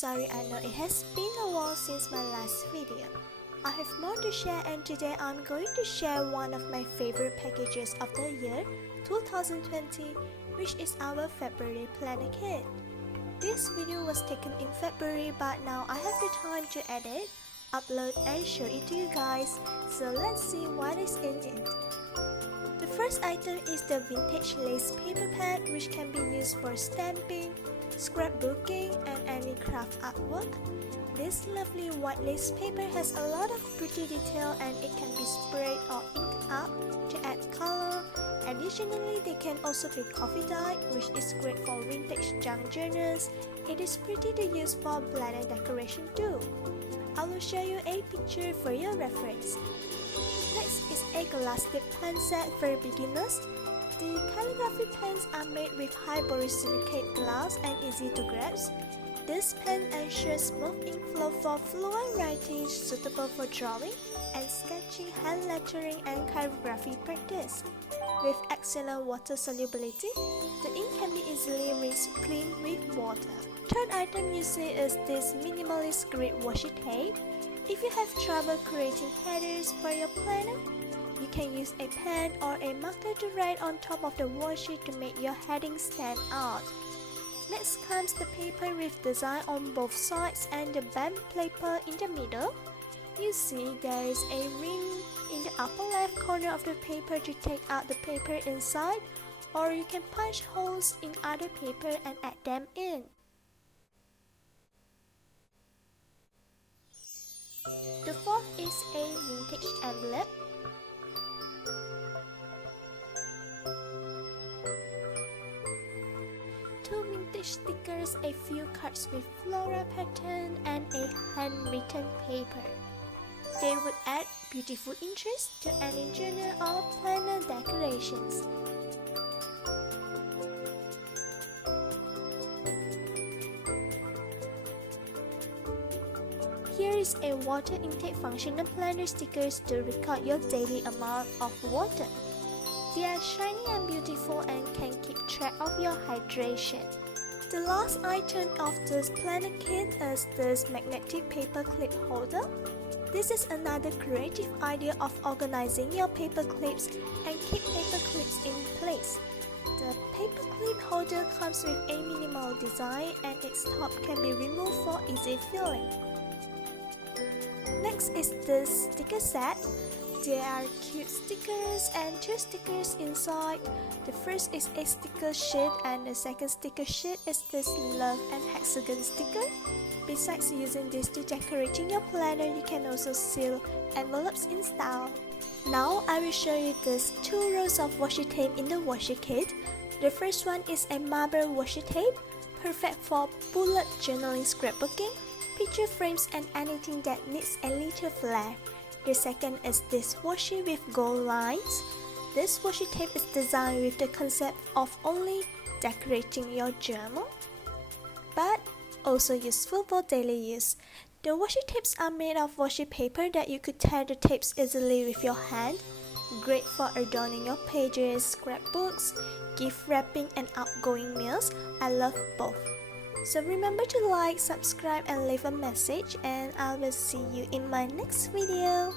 sorry, I know it has been a while since my last video. I have more to share, and today I'm going to share one of my favorite packages of the year 2020, which is our February Planner Kit. This video was taken in February, but now I have the time to edit, upload and show it to you guys, so let's see what is in it. The first item is the vintage lace paper pad, which can be used for stamping, scrapbooking and any craft artwork. This lovely white lace paper has a lot of pretty detail and it can be sprayed or inked up to add color. Additionally, they can also be coffee dyed, which is great for vintage junk journals. It is pretty to use for planner decoration too. I will show you a picture for your reference. Next is a glass tip pen set for beginners. The calligraphy pens are made with high borosilicate glass and easy to grasp. This pen ensures smooth ink flow for fluent writing, suitable for drawing and sketching, hand lettering and calligraphy practice. With excellent water solubility, the ink can be easily rinsed clean with water. Third item you see is this minimalist grid washi tape. If you have trouble creating headers for your planner, you can use a pen or a marker to write on top of the washi to make your heading stand out. Next comes the paper with design on both sides and the band paper in the middle. You see there is a ring in the upper left corner of the paper to take out the paper inside, or you can punch holes in other paper and add them in. The fourth is a vintage envelope. Two vintage stickers, a few cards with floral pattern and a handwritten paper. They would add beautiful interest to any journal or planner decorations. Here is a water intake functional planner stickers to record your daily amount of water. They are shiny and beautiful and can keep track of your hydration. The last item of this planner kit is this magnetic paper clip holder. This is another creative idea of organizing your paper clips and keep paper clips in place. The paper clip holder comes with a minimal design and its top can be removed for easy filling. Next is this sticker set. There are cute stickers and two stickers inside. The first is a sticker sheet and the second sticker sheet is this love and hexagon sticker. Besides using this to decorating your planner, you can also seal envelopes in style. Now I will show you these two rows of washi tape in the washi kit. The first one is a marble washi tape, perfect for bullet journaling, scrapbooking, picture frames and anything that needs a little flair. The second is this washi with gold lines. This washi tape is designed with the concept of only decorating your journal, but also useful for daily use. The washi tapes are made of washi paper that you could tear the tapes easily with your hand. Great for adorning your pages, scrapbooks, gift wrapping and outgoing mails. I love both. So remember to like, subscribe and leave a message, and I will see you in my next video.